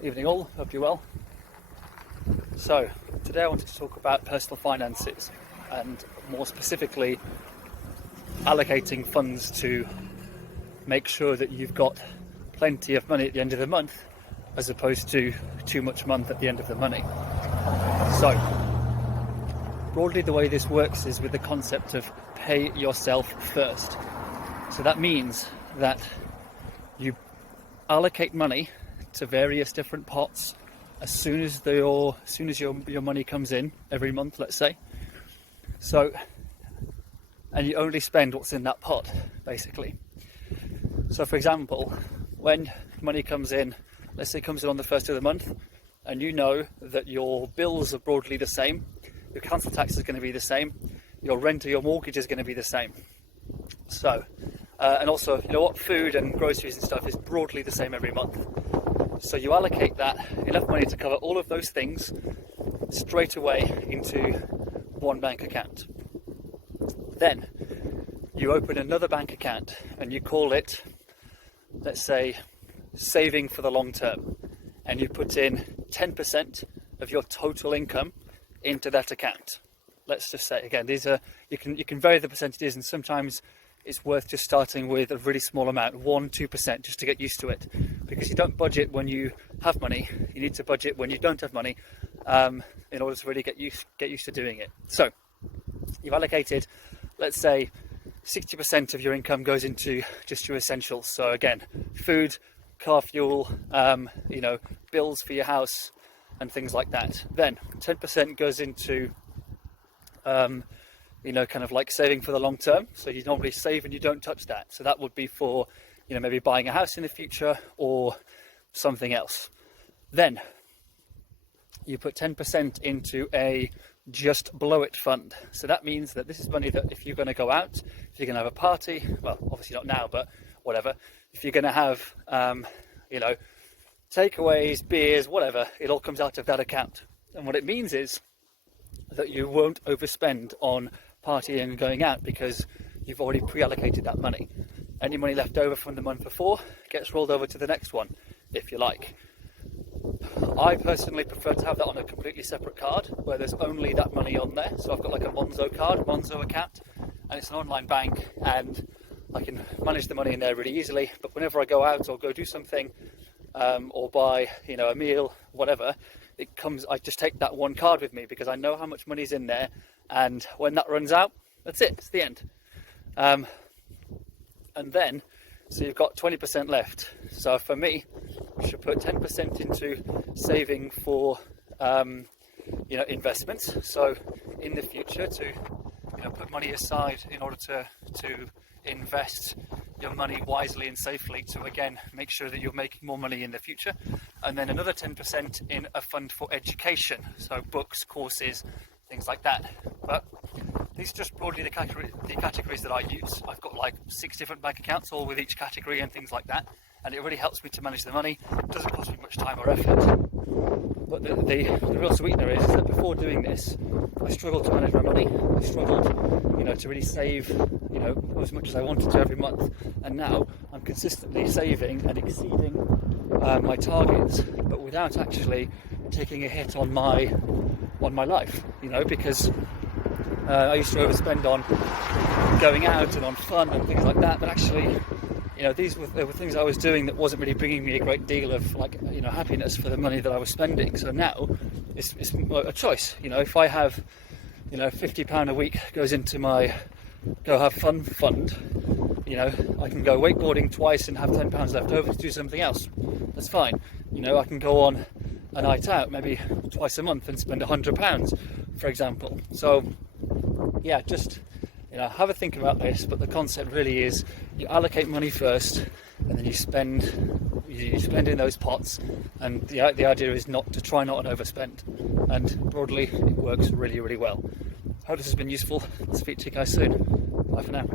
Evening all, hope you're well. So, today I wanted to talk about personal finances and more specifically allocating funds to make sure that you've got plenty of money at the end of the month as opposed to too much month at the end of the money. So, broadly the way this works is with the concept of pay yourself first. So that means that you allocate money to various different pots as soon as your money comes in every month, let's say. So, and you only spend what's in that pot, basically. So for example, when money comes in, let's say it comes in on the first of the month, and you know that your bills are broadly the same, your council tax is going to be the same, your rent or your mortgage is going to be the same. So, and also, you know what, food and groceries and stuff is broadly the same every month. So you allocate that, enough money to cover all of those things straight away into one bank account. Then you open another bank account and you call it, let's say, saving for the long term. And you put in 10% of your total income into that account. Let's just say, again, these are, you can vary the percentages, and sometimes it's worth just starting with a really small amount, 1-2%, just to get used to it. Because you don't budget when you have money, you need to budget when you don't have money in order to really get used to doing it. So you've allocated, let's say, 60% of your income goes into just your essentials. So again, food, car fuel, bills for your house and things like that. Then 10% goes into kind of like saving for the long term. So you normally save and you don't touch that. So that would be for, maybe buying a house in the future or something else. Then you put 10% into a just blow it fund. So that means that this is money that if you're going to go out, if you're going to have a party, well, obviously not now, but whatever, if you're going to have, takeaways, beers, whatever, it all comes out of that account. And what it means is that you won't overspend on partying and going out because you've already pre-allocated that money. Any money left over from the month before gets rolled over to the next one, if you like. I personally prefer to have that on a completely separate card where there's only that money on there. So I've got like a Monzo card, Monzo account, and it's an online bank, and I can manage the money in there really easily. But whenever I go out or go do something, or buy, a meal, whatever, I just take that one card with me because I know how much money's in there, and when that runs out, that's it, it's the end. And then, so you've got 20% left. So for me, you should put 10% into saving for, investments. So in the future to, put money aside in order to invest your money wisely and safely to, again, make sure that you're making more money in the future. And then another 10% in a fund for education. So books, courses, things like that. But these are just broadly the categories that I use. I've got like 6 different bank accounts, all with each category and things like that. And it really helps me to manage the money. It doesn't cost me much time or effort. But the real sweetener is that before doing this, I struggled to manage my money. I struggled, to really save, as much as I wanted to every month. And now I'm consistently saving and exceeding my targets, but without actually taking a hit on my life. Because I used to overspend on going out and on fun and things like that. But actually, there were things I was doing that wasn't really bringing me a great deal of happiness for the money that I was spending. So now it's a choice. If I have £50 a week goes into my go have fun fund, I can go wakeboarding twice and have £10 left over to do something else. That's fine. I can go on a night out maybe twice a month and spend £100, for example. So yeah, just have a think about this, but the concept really is you allocate money first and then you spend in those pots, and the idea is not to overspend, and broadly it works really, really well. Hope this has been useful. I'll speak to you guys soon. Bye for now.